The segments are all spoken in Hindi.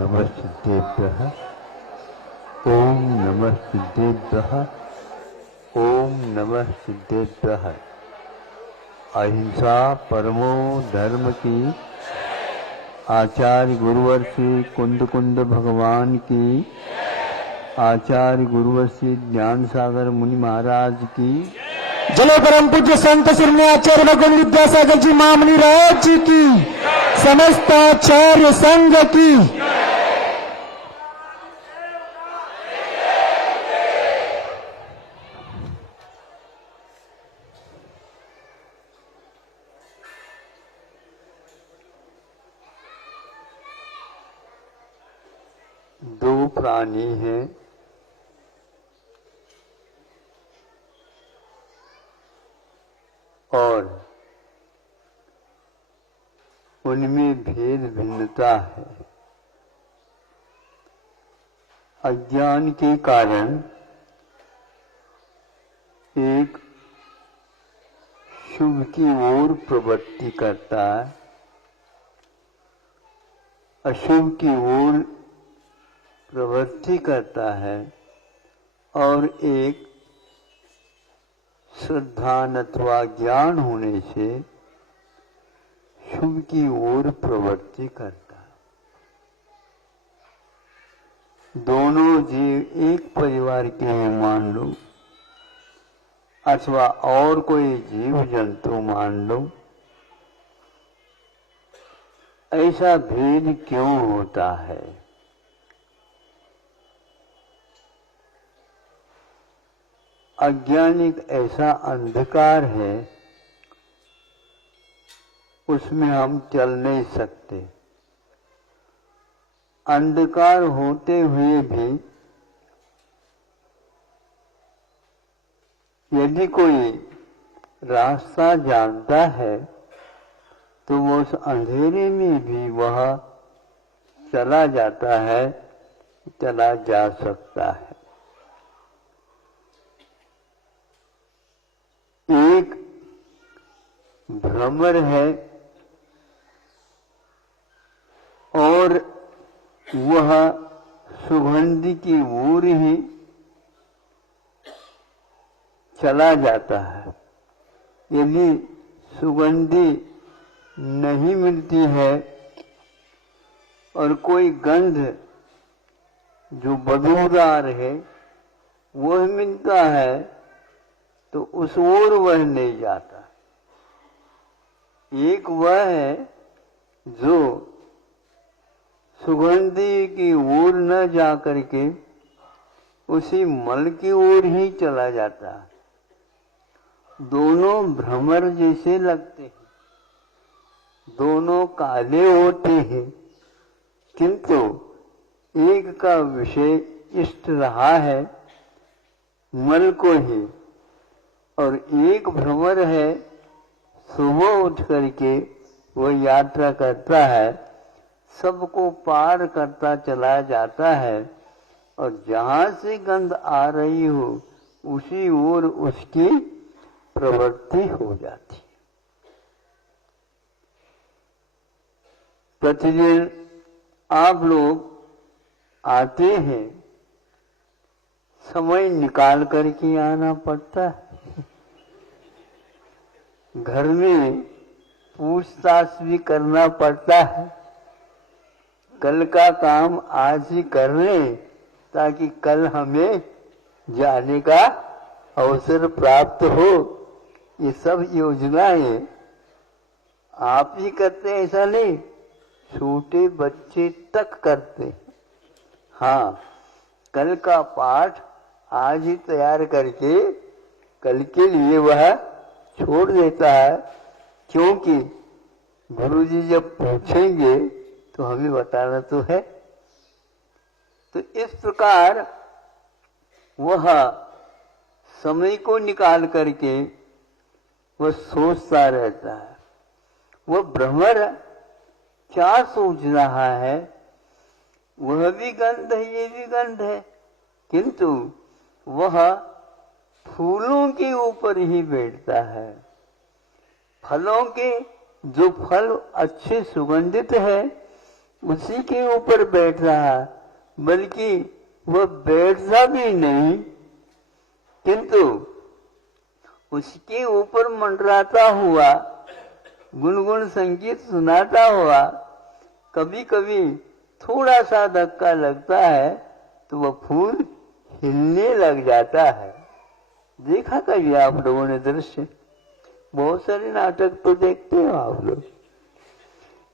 नमः सिद्धेभ्यः। ओम नमः सिद्धेभ्यः। ओम नमः सिद्धेभ्यः। अहिंसा परमो धर्म की। आचार्य गुरुवर श्री कुंद कुंद भगवान की। आचार्य गुरुवर श्री ज्ञान सागर मुनि महाराज की। जय परम पूज्य संत श्री आचार्य भगवान विद्यासागर जी महामुनि राज जी की। समस्त आचार्य संघ की। दो प्राणी हैं, और उनमें भेद भिन्नता है। अज्ञान के कारण एक शुभ की ओर प्रवृत्ति करता है, अशुभ की ओर प्रवृत्ति करता है, और एक श्रद्धा अथवा ज्ञान होने से शुभ की ओर प्रवृत्ति करता है। दोनों जीव एक परिवार के हैं मान लो, अथवा और कोई जीव जंतु मान लो। ऐसा भेद क्यों होता है? अज्ञान एक ऐसा अंधकार है, उसमें हम चल नहीं सकते। अंधकार होते हुए भी यदि कोई रास्ता जानता है तो वो उस अंधेरे में भी वह चला जाता है, चला जा सकता है। एक भ्रमर है और वह सुगंधि की ओर ही चला जाता है। यदि सुगंधि नहीं मिलती है और कोई गंध जो बदबूदार है वह मिलता है तो उस ओर वह नहीं जाता। एक वह है जो सुगंधि की ओर न जा करके उसी मल की ओर ही चला जाता है। दोनों भ्रमर जैसे लगते हैं, दोनों काले होते हैं, किंतु एक का विषय इष्ट रहा है मल को ही, और एक भ्रमर है सुबह उठ करके वो यात्रा करता है, सबको पार करता चला जाता है, और जहां से गंध आ रही हो उसी ओर उसकी प्रवृत्ति हो जाती। प्रतिदिन आप लोग आते हैं, समय निकाल करके आना पड़ता है। घर में पूछताछ भी करना पड़ता है। कल का काम आज ही कर लें ताकि कल हमें जाने का अवसर प्राप्त हो। ये सब योजनाएं आप ही करते हैं ऐसा नहीं, छोटे बच्चे तक करते हैं। हाँ, कल का पाठ आज ही तैयार करके कल के लिए वह छोड़ देता है, क्योंकि गुरुजी जब पूछेंगे तो हमें बताना तो है। तो इस प्रकार वह समय को निकाल करके वह सोचता रहता है। वह भ्रमर क्या सोच रहा है? वह भी गंध है, ये भी गंध है, किंतु वह फूलों के ऊपर ही बैठता है। फलों के जो फल अच्छे सुगंधित है उसी के ऊपर बैठ रहा, बल्कि वह बैठता भी नहीं, किंतु उसके ऊपर मंडराता हुआ, गुनगुन संगीत सुनाता हुआ, कभी कभी थोड़ा सा धक्का लगता है तो वह फूल हिलने लग जाता है। देखा कभी आप लोगों ने दृश्य? बहुत सारे नाटक तो देखते हो आप लोग।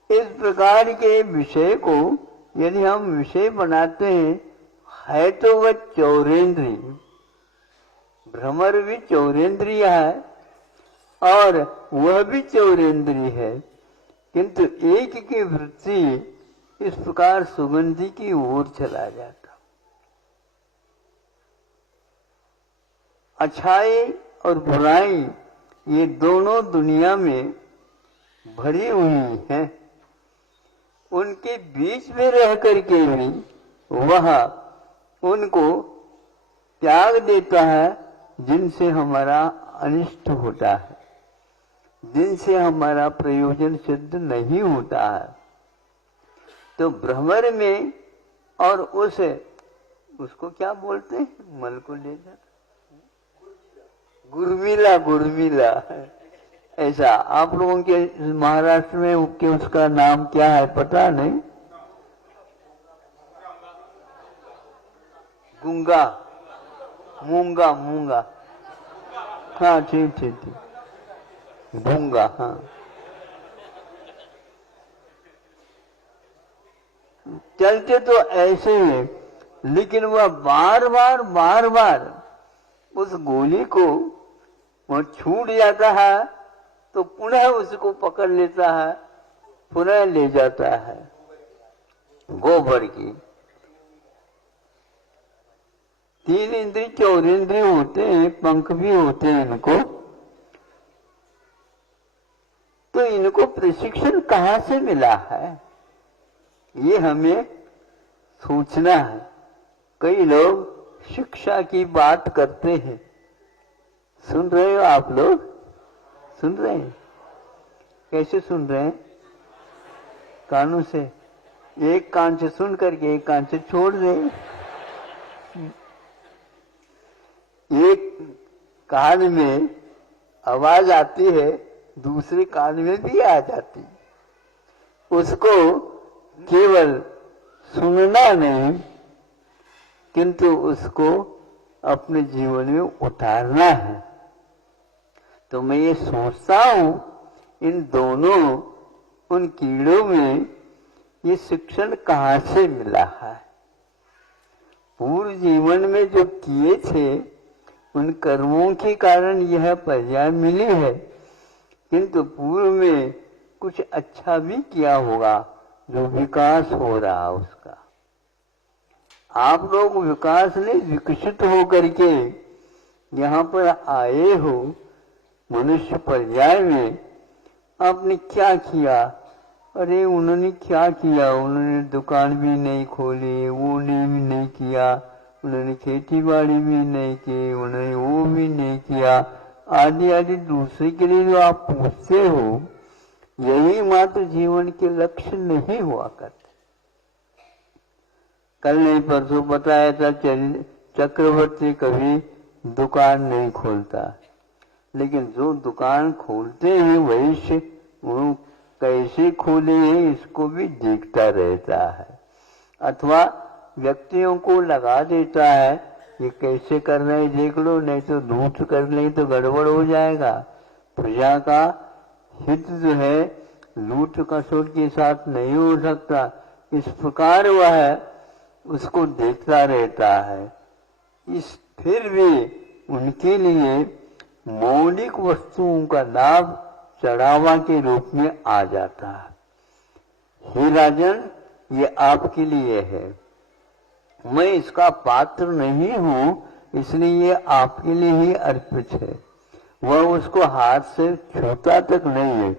इस प्रकार के विषय को यदि हम विषय बनाते हैं, है तो वह चौरेंद्रिय, भ्रमर भी चौरेंद्रिय है और वह भी चौरेंद्रिय है, किंतु एक की वृत्ति इस प्रकार सुगंधि की ओर चला जाता। अच्छाई और बुराई ये दोनों दुनिया में भरी हुई हैं, उनके बीच में रह करके भी वह उनको त्याग देता है जिनसे हमारा अनिष्ट होता है, जिनसे हमारा प्रयोजन सिद्ध नहीं होता है। तो भ्रमर में और उसको क्या बोलते हैं, मल को ले जाता, गुरमिला, गुरमिला, ऐसा। आप लोगों के महाराष्ट्र में उसका नाम क्या है पता नहीं? गुंगा, मूंगा, मूंगा, हाँ ठीक ठीक ठीक, भूंगा, हाँ। चलते तो ऐसे ही, लेकिन वह बार बार उस गोली को वह छूट जाता है तो पुनः उसको पकड़ लेता है, पुनः ले जाता है। गोबर की 3 इंद्रिय चौरेंद्रिय होते हैं, पंख भी होते हैं इनको। तो इनको प्रशिक्षण कहाँ से मिला है, ये हमें सोचना है। कई लोग शिक्षा की बात करते हैं, सुन रहे हो आप लोग? सुन रहे हैं? कैसे सुन रहे हैं? कानों से, एक कान से सुन करके एक कान से छोड़ दे। एक कान में आवाज आती है, दूसरे कान में भी आ जाती, उसको केवल सुनना नहीं किंतु उसको अपने जीवन में उतारना है। तो मैं ये सोचता हूं इन दोनों उन कीड़ों में ये शिक्षण कहाँ से मिला है। पूर्व जीवन में जो किए थे उन कर्मों के कारण यह पर्याय मिली है, किंतु पूर्व में कुछ अच्छा भी किया होगा जो विकास हो रहा उसका। आप लोग विकास नहीं, विकसित हो करके यहाँ पर आए हो मनुष्य पर्याय में। आपने क्या किया? अरे उन्होंने क्या किया, उन्होंने दुकान भी नहीं खोली, वो ने भी नहीं किया, उन्होंने खेती बाड़ी भी नहीं की, उन्होंने वो भी नहीं किया, आदि आदि। दूसरे के लिए जो आप पूछते हो, यही मात्र जीवन के लक्ष्य नहीं हुआ करते। कल नहीं परसों बताया था चक्रवर्ती कभी दुकान नहीं खोलता, लेकिन जो दुकान खोलते हैं वैश्य वो कैसे खोले हैं इसको भी देखता रहता है, अथवा व्यक्तियों को लगा देता है ये कैसे कर रहे हैं देख लो, नहीं तो लूट कर ले तो गड़बड़ हो जाएगा। प्रजा का हित जो है लूट खसोट के साथ नहीं हो सकता, इस प्रकार वह उसको देखता रहता है। इस फिर भी उनके लिए मौलिक वस्तुओं का लाभ चढ़ावा के रूप में आ जाता है। हे राजन, ये आपके लिए है, मैं इसका पात्र नहीं हूं, इसलिए ये आपके लिए ही अर्पित है। वह उसको हाथ से छूता तक नहीं है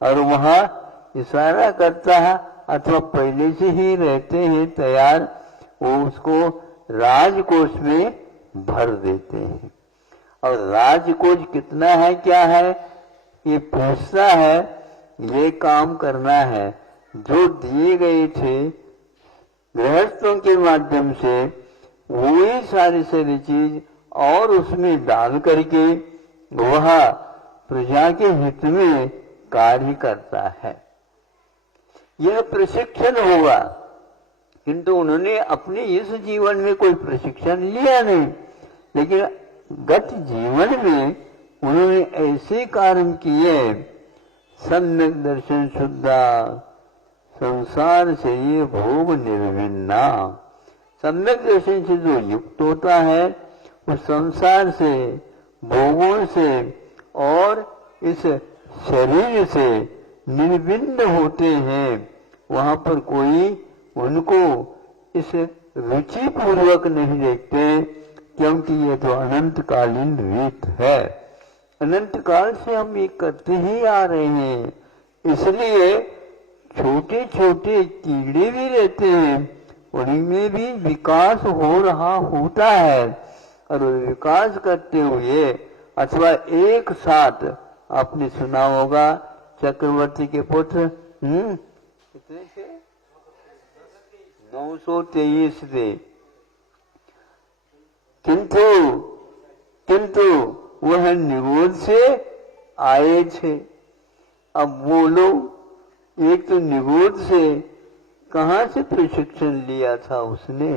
और वहां इशारा करता है, अथवा पहले से ही रहते हैं तैयार, वो उसको राजकोष में भर देते हैं। और राजकोष कितना है क्या है ये पूछता है, ये काम करना है, जो दिए गए थे गृहस्थों के माध्यम से, वही सारी सारी चीज और उसमें डाल करके वह प्रजा के हित में कार्य करता है। यह प्रशिक्षण होगा, किंतु उन्होंने अपने इस जीवन में कोई प्रशिक्षण लिया नहीं, लेकिन गत जीवन में उन्होंने ऐसे कर्म किए, सम्यक दर्शन शुद्धा संसार से ये भोग निर्विन्ना। सम्यक दर्शन से जो युक्त होता है वो संसार से, भोगों से और इस शरीर से निर्विन्न होते हैं। वहां पर कोई उनको इस रुचि पूर्वक नहीं देखते, क्योंकि ये तो अनंतकालीन रीत है। अनंत काल से हम ये करते ही आ रहे हैं, इसलिए छोटे छोटे कीड़े भी रहते हैं, उनमें भी विकास हो रहा होता है। और विकास करते हुए अथवा एक साथ आपने सुना होगा चक्रवर्ती के पुत्र कितने थे? 923 थे, किंतु वह निगोद से आए थे। अब वो लोग, एक तो निगोद से कहां से प्रशिक्षण लिया था उसने?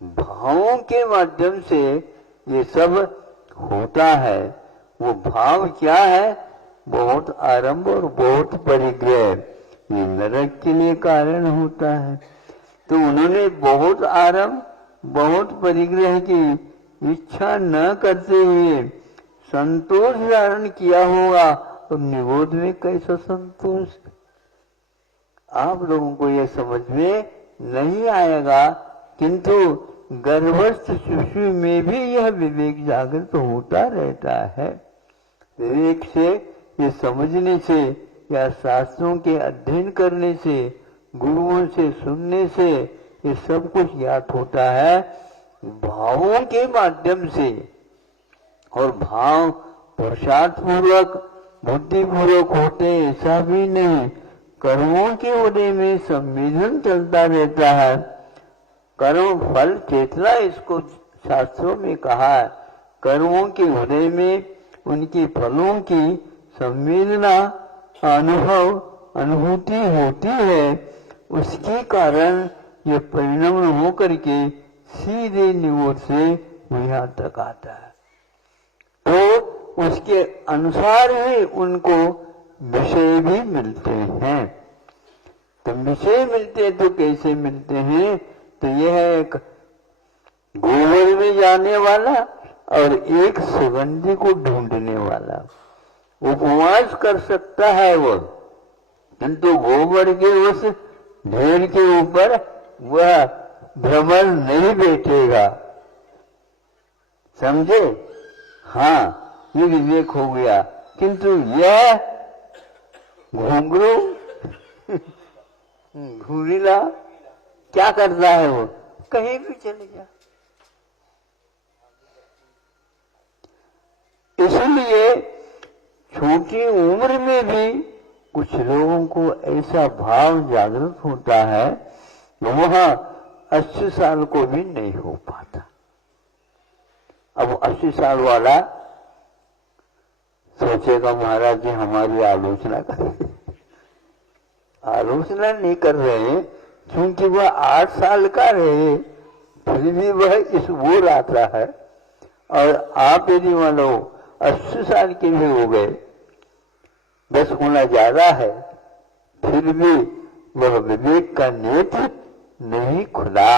भावों के माध्यम से ये सब होता है। वो भाव क्या है? बहुत आरंभ और बहुत परिग्रह, ये नरक के लिए कारण होता है। तो उन्होंने बहुत आरंभ बहुत परिग्रह की इच्छा न करते हुए संतोष धारण किया होगा, और निगोद में कैसा संतोष? आप लोगों को यह समझ में नहीं आएगा, किंतु गर्भस्थ शिशु में भी यह विवेक जागृत होता रहता है। विवेक से, ये समझने से या शास्त्रों के अध्ययन करने से, गुरुओं से सुनने से ये सब कुछ ज्ञात होता है। भावों के माध्यम से, और भाव पुरुषार्थ पूर्वक बुद्धि पूर्वक होते ऐसा भी नहीं, कर्मों के उदय में संवेदन चलता रहता है। कर्म फल चेतना, इसको शास्त्रों में कहा है। कर्मों के उदय में उनके फलों की संवेदना अनुभव अनुभूति होती है, उसके कारण ये परिणाम होकर के सीधे निगोद से यहाँ तक आता है। तो उसके अनुसार ही उनको विषय भी मिलते हैं। तो विषय मिलते तो कैसे मिलते हैं? तो यह एक गोबर में जाने वाला और एक सुगंधी को ढूंढने वाला। उपवास कर सकता है वो, किंतु गोबर के उस ढेर के ऊपर वह भ्रमर नहीं बैठेगा। समझे? हाँ, ये विवेक हो गया। किंतु यह घुंघरू घुरीला क्या करता है? वो कहीं भी चले जा। इसलिए छोटी उम्र में भी कुछ लोगों को ऐसा भाव जागृत होता है, वह 80 साल को भी नहीं हो पाता। अब 80 साल वाला सोचेगा महाराज जी हमारी आलोचना करें। आलोचना नहीं कर रहे हैं, क्योंकि वह 8 साल का रहे, फिर भी वह इस वो रहा है। और आप यदि मान लो 80 साल के भी हो गए, 10 गुना ज्यादा है, फिर भी वह विवेक का नेत्र नहीं खुला।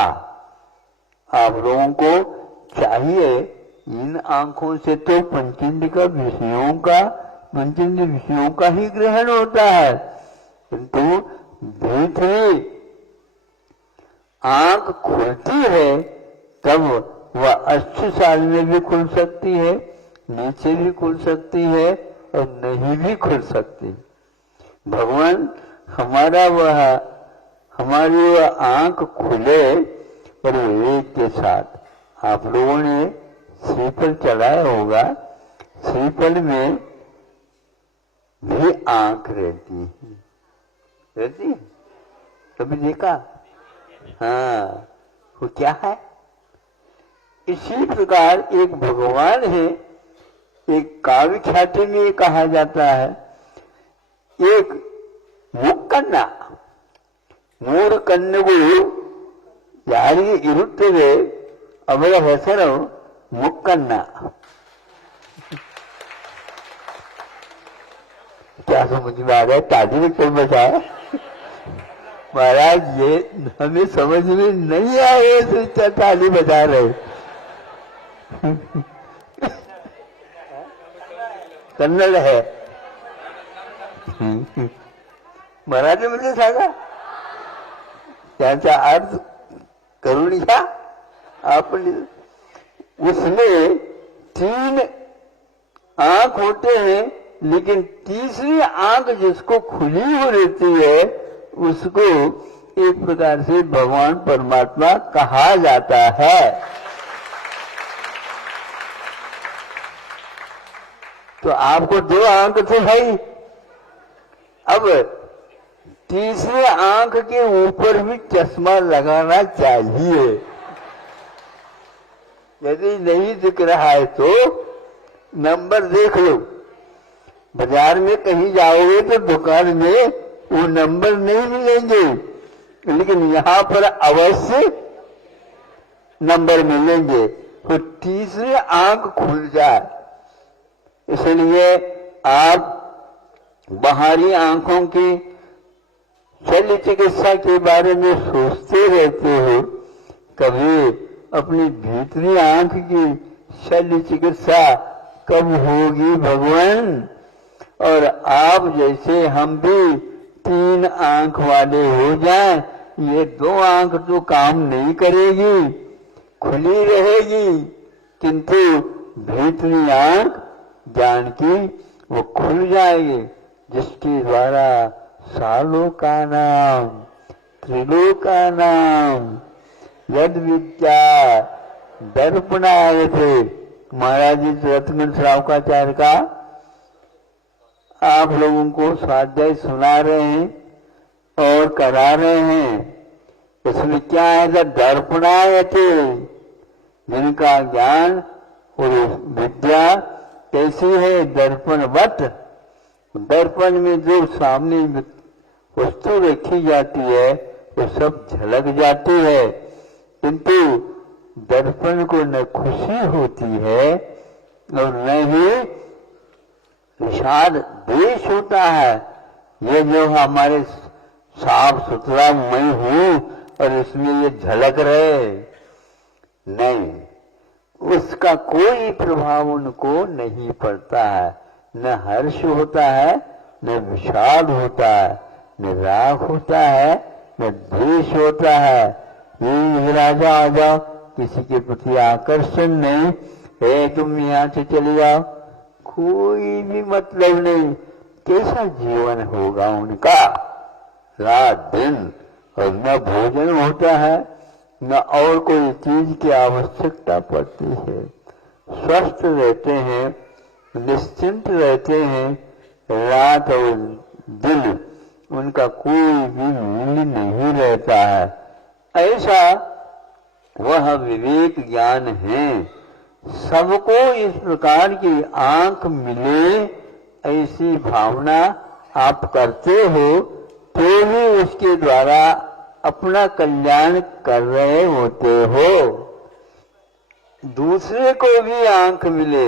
आप लोगों को चाहिए, इन आंखों से तो पंचेंद्र विषयों का ही ग्रहण होता है, किंतु भीतरी आंख खुलती है तब वह 80 साल में भी खुल सकती है, नीचे भी खुल सकती है और नहीं भी खुल सकती। भगवान हमारी वह आंख खुले। और विवेक के साथ आप लोगों ने श्रीफल चढ़ाया होगा, श्रीफल में भी आंख रहती है, रहती है? कभी देखा? हाँ, वो क्या है? इसी प्रकार एक भगवान है, एक काव्य ख्याति में कहा जाता है, एक मुक्कन्ना मूर कन्नगु यारी इरुत्तरे ಅವರ ಹೆಸರು मुक्कन्न। क्या समझ में आ गया? ताली में क्यों बजाए? महाराज ये हमें समझ में नहीं आए तो क्या ताली बजा रहे? कन्नड़ है मराठी मध्ये सांगा त्याचा अर्थ करून घ्या आपण। उसमें 3 आंख होते हैं, लेकिन तीसरी आंख जिसको खुली हुई रहती है उसको एक प्रकार से भगवान परमात्मा कहा जाता है। तो आपको 2 आंख थे भाई, अब तीसरे आंख के ऊपर भी चश्मा लगाना चाहिए। यदि नहीं दिख रहा है तो नंबर देख लो। बाजार में कहीं जाओगे तो दुकान में वो नंबर नहीं मिलेंगे, लेकिन यहाँ पर अवश्य नंबर मिलेंगे। तो तीसरी आंख खुल जाए, इसलिए आप बाहरी आंखों की शल्य चिकित्सा के बारे में सोचते रहते हो, कभी अपनी भीतरी आंख की शल्य चिकित्सा कब होगी भगवान? और आप जैसे हम भी 3 आंख वाले हो जाएं, ये 2 आंख तो काम नहीं करेगी, खुली रहेगी, किंतु भीतरी आंख ज्ञान की वो खुल जाएगी, जिसके द्वारा सालों का नाम त्रिलोक का नाम यद विद्या दर्पणाय थे। महाराज जी रत्न श्रावकाचार्य का आप लोगों को स्वाध्याय सुना रहे हैं और करा रहे हैं। इसमें क्या है? दर्पणाय थे, जिनका ज्ञान और विद्या कैसी है? दर्पणवत। दर्पण में जो सामने वस्तु रखी जाती है वो सब झलक जाती है, किंतु दर्पण को न खुशी होती है और न ही विषाद द्वेष होता है। ये जो हमारे साफ सुथरा मैं हूं और इसमें ये झलक रहे, नहीं, उसका कोई प्रभाव उनको नहीं पड़ता है। न हर्ष होता है, न विषाद होता है, न राग होता है, न द्वेष होता है। ये राजा आ जाओ, किसी के प्रति आकर्षण नहीं है, तुम यहाँ से चले जाओ, कोई भी मतलब नहीं। कैसा जीवन होगा उनका? रात दिन, और न भोजन होता है, न और कोई चीज की आवश्यकता पड़ती है। स्वस्थ रहते हैं, निश्चिंत रहते हैं, रात और दिन उनका कोई भी मूल्य नहीं रहता है। ऐसा वह विवेक ज्ञान है। सबको इस प्रकार की आंख मिले, ऐसी भावना आप करते हो तो भी उसके द्वारा अपना कल्याण कर रहे होते हो। दूसरे को भी आंख मिले,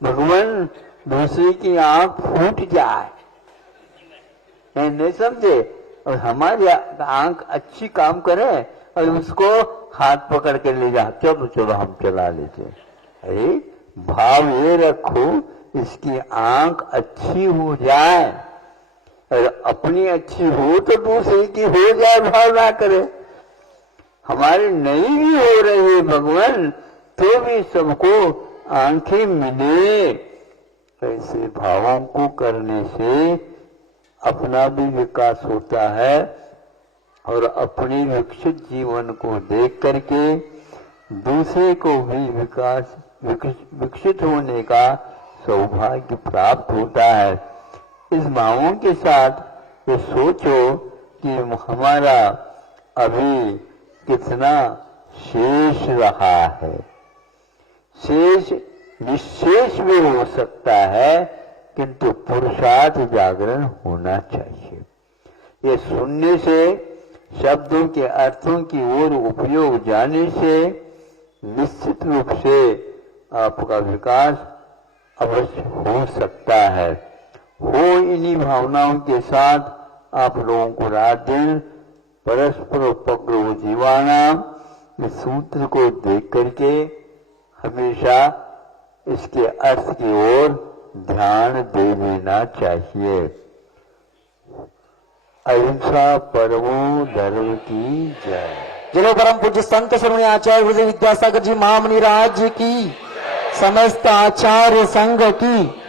भगवान दूसरे की आंख फूट जाए, नहीं समझे, और हमारी आंख अच्छी काम करे और उसको हाथ पकड़ के ले जा, चलो चलो हम चला लेते। अरे भाव ये रखो इसकी आंख अच्छी हो जाए, और अपनी अच्छी हो तो दूसरे की हो जाए, भाव ना करे। हमारी नहीं भी हो रही है भगवान, तो भी सबको आंखें मिले। ऐसे भावों को करने से अपना भी विकास होता है और अपने विकसित जीवन को देख करके दूसरे को भी विकसित होने का सौभाग्य प्राप्त होता है। इस भावों के साथ ये सोचो कि हमारा अभी कितना शेष रहा है। शेष निशेष भी हो सकता है, किंतु पुरुषार्थ जागरण होना चाहिए। ये सुनने से, शब्दों के अर्थों की ओर उपयोग जाने से निश्चित रूप से आपका विकास अवश्य हो सकता है। हो इन्हीं भावनाओं के साथ आप लोगों को रात दिन परस्पर उपग्रह जीवानाम इस सूत्र को देख करके हमेशा इसके अर्थ की ओर ध्यान दे देना चाहिए। अहिंसा परमो धर्म की जय। जिलो परम पूज्य संत शिरोमणि आचार्य गुरुदेव विद्यासागर जी महामुनि राज की, समस्त आचार्य संघ की